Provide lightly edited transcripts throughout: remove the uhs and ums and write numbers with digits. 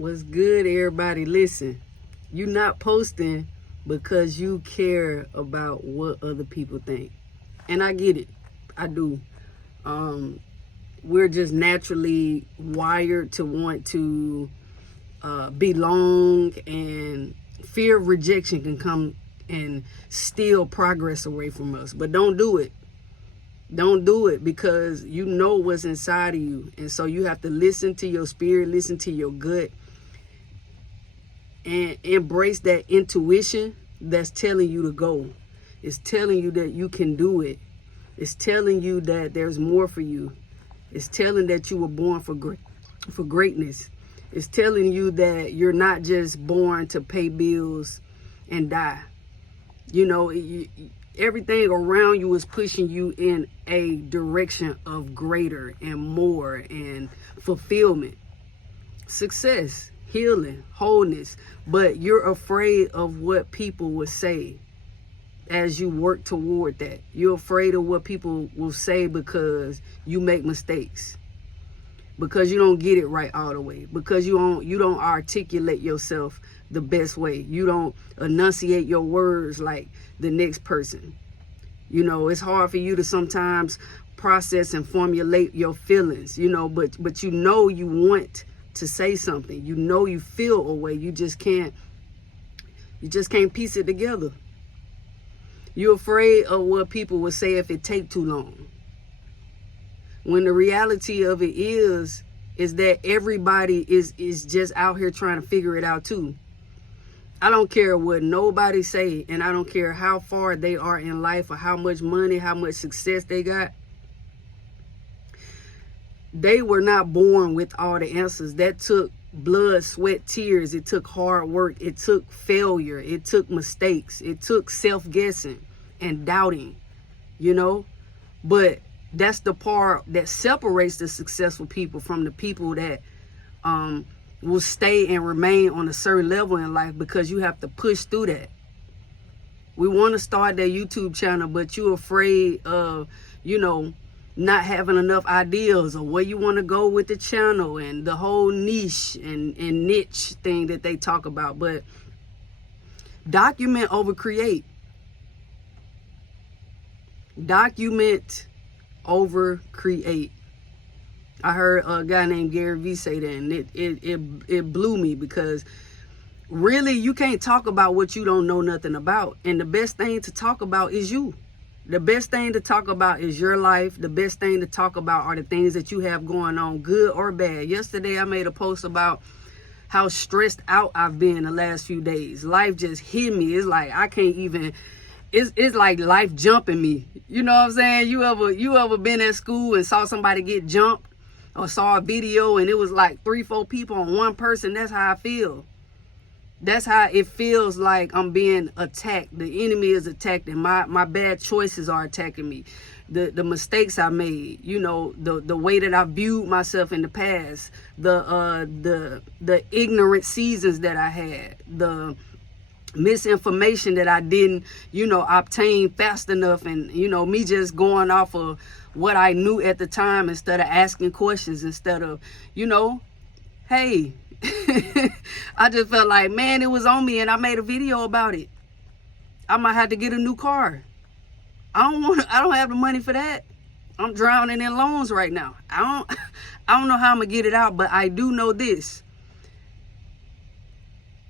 What's good, everybody? Listen, you not posting because you care about what other people think. And I get it. I do. We're just naturally wired to want to belong, and fear of rejection can come and steal progress away from us. But don't do it. Don't do it, because you know what's inside of you. And so you have to listen to your spirit, listen to your gut, and embrace that intuition that's telling you to go. It's telling you that you can do it. It's telling you that there's more for you. It's telling that you were born for greatness. It's telling you that you're not just born to pay bills and die. You know, everything around you is pushing you in a direction of greater and more and fulfillment, success, healing, wholeness. But you're afraid of what people will say as you work toward that. You're afraid of what people will say because you make mistakes, because you don't get it right all the way, because you don't articulate yourself the best way. You don't enunciate your words like the next person. You know, it's hard for you to sometimes process and formulate your feelings, you know, but you know you want to say something. You know you feel a way. You just can't piece it together. You're afraid of what people will say if it take too long. When the reality of it is that everybody is just out here trying to figure it out too. I don't care what nobody say, and I don't care how far they are in life or how much money, how much success they got. They were not born with all the answers. That took blood, sweat, tears. It took hard work. It took failure. It took mistakes. It took self-guessing and doubting, you know. But that's the part that separates the successful people from the people that will stay and remain on a certain level in life, because you have to push through that. We want to start that YouTube channel, but you're afraid of, you know, not having enough ideas or where you want to go with the channel and the whole niche and niche thing that they talk about. But document over create. Document over create. I heard a guy named Gary Vee say that, and it blew me, because really you can't talk about what you don't know nothing about. And the best thing to talk about is you. The best thing to talk about is your life. The best thing to talk about are the things that you have going on, good or bad. Yesterday I made a post about how stressed out I've been the last few days. Life just hit me. It's like I can't even, it's like life jumping me. You know what I'm saying? You ever been at school and saw somebody get jumped, or saw a video and it was like 3-4 people on one person? That's how I feel. That's how it feels, like I'm being attacked. The enemy is attacking. My bad choices are attacking me. The mistakes I made, you know, the way that I viewed myself in the past, the ignorant seasons that I had, the misinformation that I didn't, you know, obtain fast enough, and, you know, me just going off of what I knew at the time instead of asking questions, instead of, you know, hey, I just felt like, man, it was on me, and I made a video about it. I might have to get a new car. I don't have the money for that. I'm drowning in loans right now. I don't know how I'm gonna get it out, but I do know this.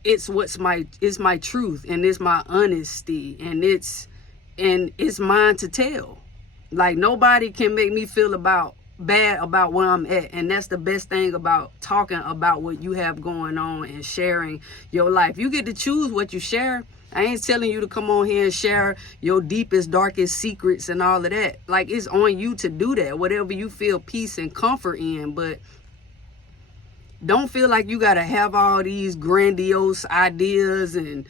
It's my truth, and it's my honesty, and it's mine to tell. Like, nobody can make me feel bad about where I'm at. And that's the best thing about talking about what you have going on and sharing your life. You get to choose what you share. I ain't telling you to come on here and share your deepest, darkest secrets and all of that. Like, it's on you to do that, whatever you feel peace and comfort in. But don't feel like you got to have all these grandiose ideas and,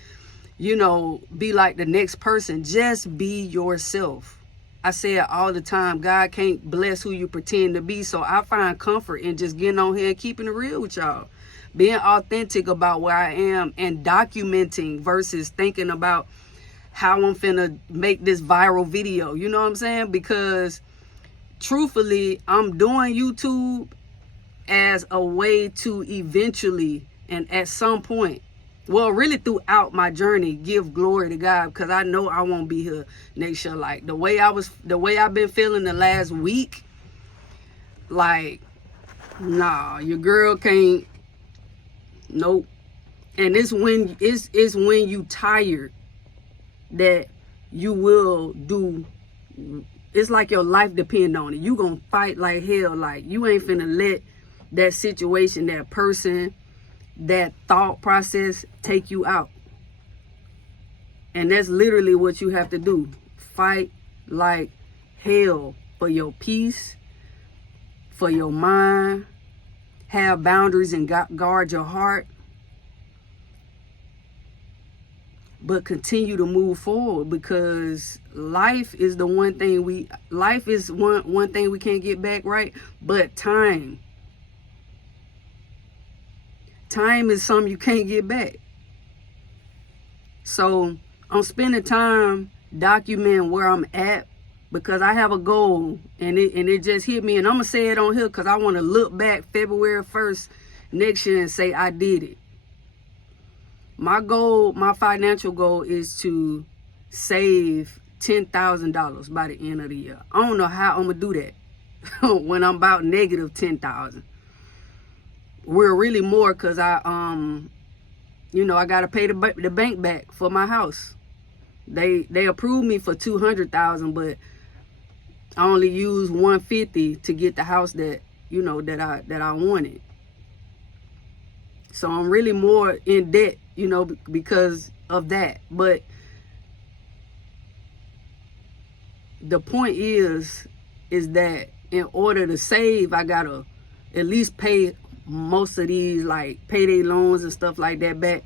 you know, be like the next person. Just be yourself. I say it all the time. God can't bless who you pretend to be. So I find comfort in just getting on here and keeping it real with y'all. Being authentic about where I am and documenting versus thinking about how I'm finna make this viral video. You know what I'm saying? Because truthfully, I'm doing YouTube as a way to eventually And at some point, well, really throughout my journey, give glory to God, because I know I won't be here next year. Like the way I've been feeling the last week, like, nah, your girl can't. Nope. And it's when you tired that you will do. It's like your life depend on it. You gonna fight like hell. Like you ain't finna let that situation, that person, that thought process take you out. And that's literally what you have to do. Fight like hell for your peace, for your mind. Have boundaries and guard your heart. But continue to move forward, because life is the one thing one thing we can't get back, right? But time is something you can't get back. So I'm spending time documenting where I'm at, because I have a goal, and it just hit me, and I'm gonna say it on here because I want to look back February 1st next year and say I did it. My goal, my financial goal, is to save $10,000 by the end of the year. I don't know how I'm gonna do that when I'm about negative 10,000. We're really more, because I gotta pay the bank back for my house. They approved me for 200,000, but I only used 150 to get the house that I wanted. So I'm really more in debt, because of that. But the point is that in order to save, I gotta at least pay most of these, like payday loans and stuff like that back.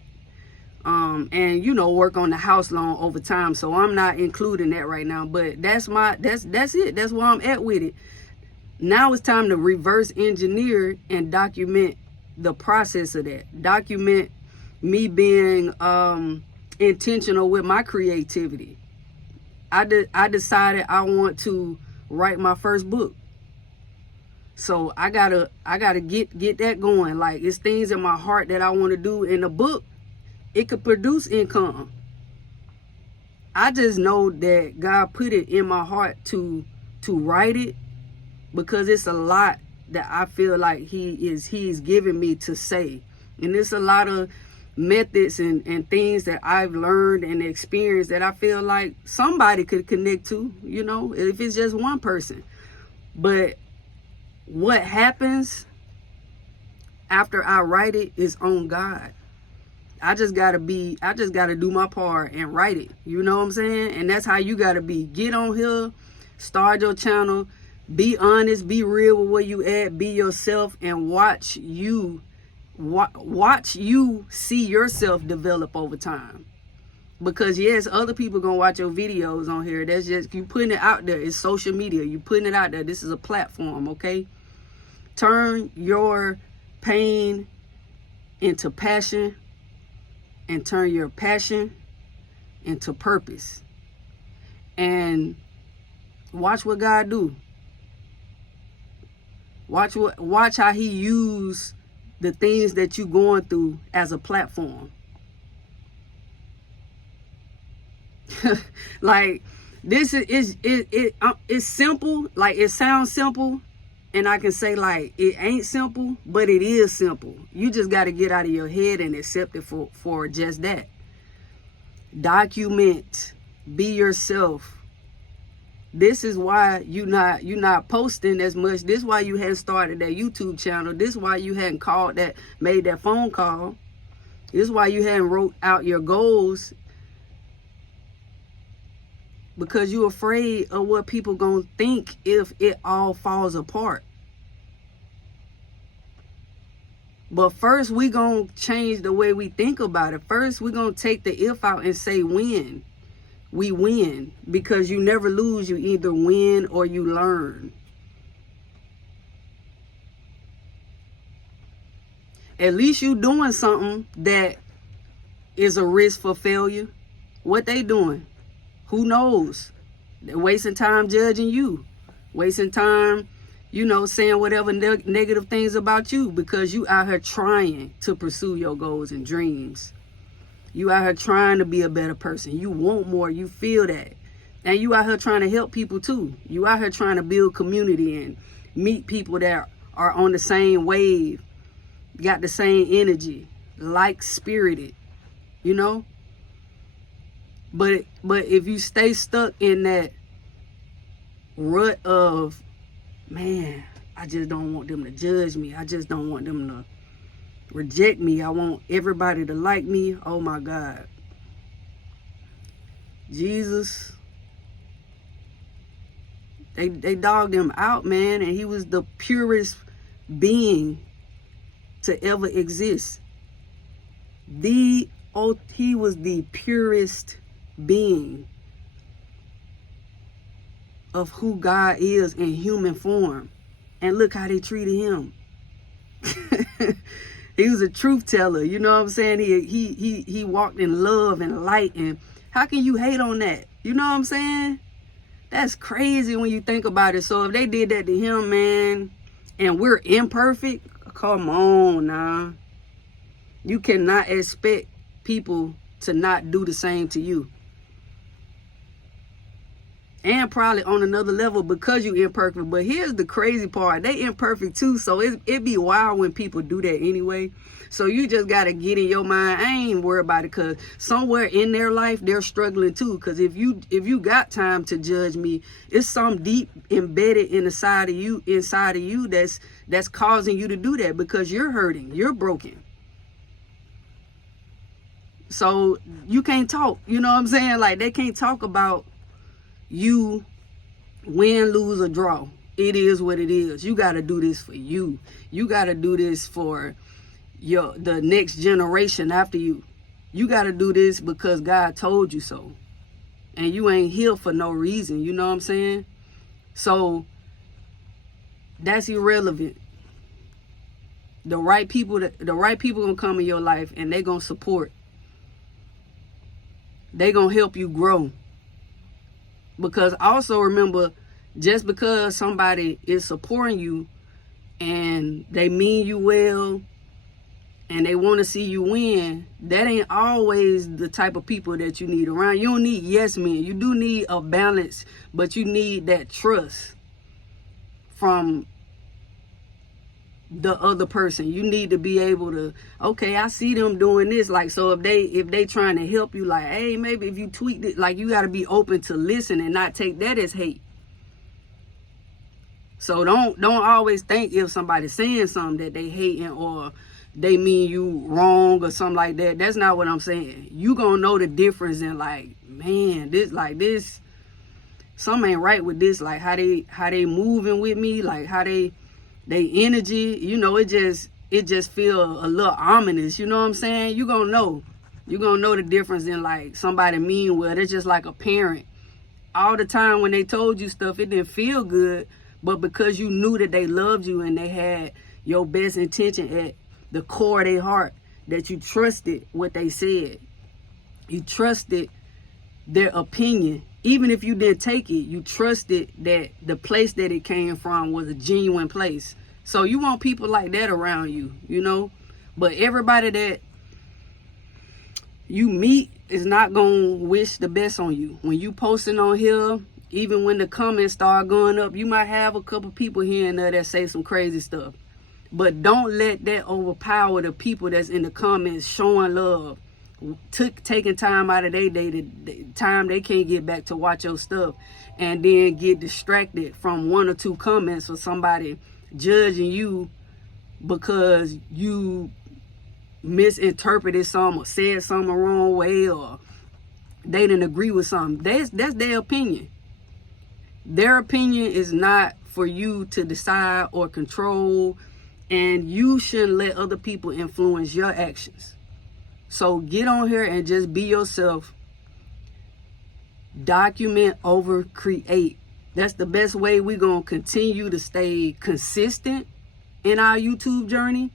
And work on the house loan over time. So I'm not including that right now, but that's it. That's where I'm at with it. Now it's time to reverse engineer and document the process of that. Document me being intentional with my creativity. I decided I want to write my first book. So I gotta get that going. Like, it's things in my heart that I want to do. In the book, it could produce income. I just know that God put it in my heart to write it, because it's a lot that I feel like he's giving me to say. And it's a lot of methods and things that I've learned and experienced that I feel like somebody could connect to, if it's just one person. But what happens after I write it is on God. I just gotta do my part and write it. You know what I'm saying? And that's how you gotta be. Get on here, start your channel, be honest, be real with where you at, be yourself, and watch you see yourself develop over time. Because yes, other people gonna watch your videos on here. That's just you putting it out there. It's social media. You putting it out there. This is a platform, okay? Turn your pain into passion, and turn your passion into purpose. And watch what God do. Watch how he use the things that you going through as a platform. Like, this it's simple. Like, it sounds simple, and I can say like it ain't simple, but it is simple. You just got to get out of your head and accept it for just that. Document. Be yourself. This is why you not posting as much. This is why you hadn't started that YouTube channel. This is why you hadn't made that phone call. This is why you hadn't wrote out your goals. Because you're afraid of what people gonna think if it all falls apart. But first, we gonna change the way we think about it. First, we gonna take the if out and say win. We win, because you never lose. You either win or you learn. At least you doing something that is a risk for failure. What they doing? Who knows? They're wasting time judging you. Wasting time, you know, saying whatever negative things about you, because you out here trying to pursue your goals and dreams. You out here trying to be a better person. You want more. You feel that. And you out here trying to help people too. You out here trying to build community and meet people that are on the same wave, got the same energy, like-spirited, you know? But if you stay stuck in that rut of, man, I just don't want them to judge me. I just don't want them to reject me. I want everybody to like me. Oh my God. Jesus, they dogged him out, man, and he was the purest being to ever exist. He was the purest being of who God is in human form. And look how they treated him. He was a truth teller, you know what I'm saying? He walked in love and light, and how can you hate on that? You know what I'm saying? That's crazy when you think about it. So if they did that to him, man, and we're imperfect, come on now. You cannot expect people to not do the same to you. And probably on another level because you imperfect. But here's the crazy part. They imperfect too. So it be wild when people do that anyway. So you just got to get in your mind. I ain't worried about it, because somewhere in their life, they're struggling too. Because if you got time to judge me, it's some deep embedded inside of you that's causing you to do that, because you're hurting. You're broken. So you can't talk. You know what I'm saying? Like, they can't talk about you win, lose, or draw. It is what it is. You got to do this for you. You got to do this for the next generation after you. You got to do this because God told you so. And you ain't here for no reason. You know what I'm saying? So that's irrelevant. The right people gonna come in your life, and they gonna support. They gonna help you grow. Because also remember, just because somebody is supporting you and they mean you well and they want to see you win, that ain't always the type of people that you need around. You don't need yes men. You do need a balance, but you need that trust from the other person. You need to be able to, okay, I see them doing this. Like, so if they trying to help you, like, hey, maybe if you tweak it, like, you got to be open to listen and not take that as hate. So don't always think if somebody's saying something that they hating or they mean you wrong or something like that. That's not what I'm saying. You gonna know the difference in, like, man, this something ain't right with this. Like, how they moving with me, like how they energy, you know, it just feel a little ominous, you know what I'm saying? You're gonna know the difference in, like, somebody mean well. It's just like a parent. All the time when they told you stuff, it didn't feel good, but because you knew that they loved you and they had your best intention at the core of their heart, that you trusted what they said. You trusted their opinion. Even if you didn't take it, you trusted that the place that it came from was a genuine place. So you want people like that around you, you know? But everybody that you meet is not going to wish the best on you. When you posting on here, even when the comments start going up, you might have a couple people here and there that say some crazy stuff. But don't let that overpower the people that's in the comments showing love, taking time out of their day, the time they can't get back to watch your stuff, and then get distracted from one or two comments or somebody judging you because you misinterpreted something or said something the wrong way, or they didn't agree with something. That's their opinion. Their opinion is not for you to decide or control, and you shouldn't let other people influence your actions. So get on here and just be yourself. Document over create. That's the best way we're going to continue to stay consistent in our YouTube journey,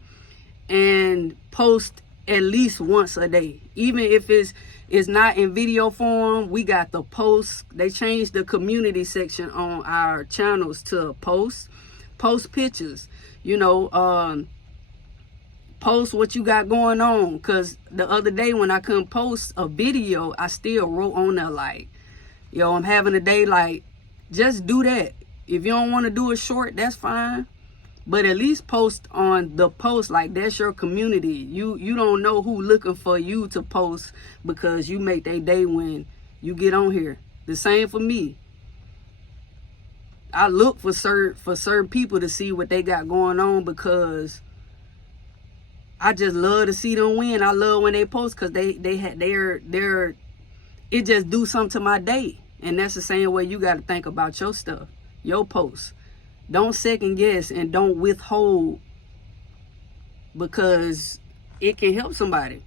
and post at least once a day. Even if it's not in video form, we got the posts. They changed the community section on our channels to posts. Post pictures, you know, post what you got going on. Because the other day when I couldn't post a video, I still wrote on there like, yo, I'm having a day, like, just do that. If you don't want to do it short, that's fine. But at least post on the post, like that's your community. You don't know who looking for you to post because you make their day when you get on here. The same for me. I look for certain people to see what they got going on because I just love to see them win. I love when they post because they're it just do something to my day. And that's the same way you got to think about your stuff, your posts. Don't second guess and don't withhold because it can help somebody.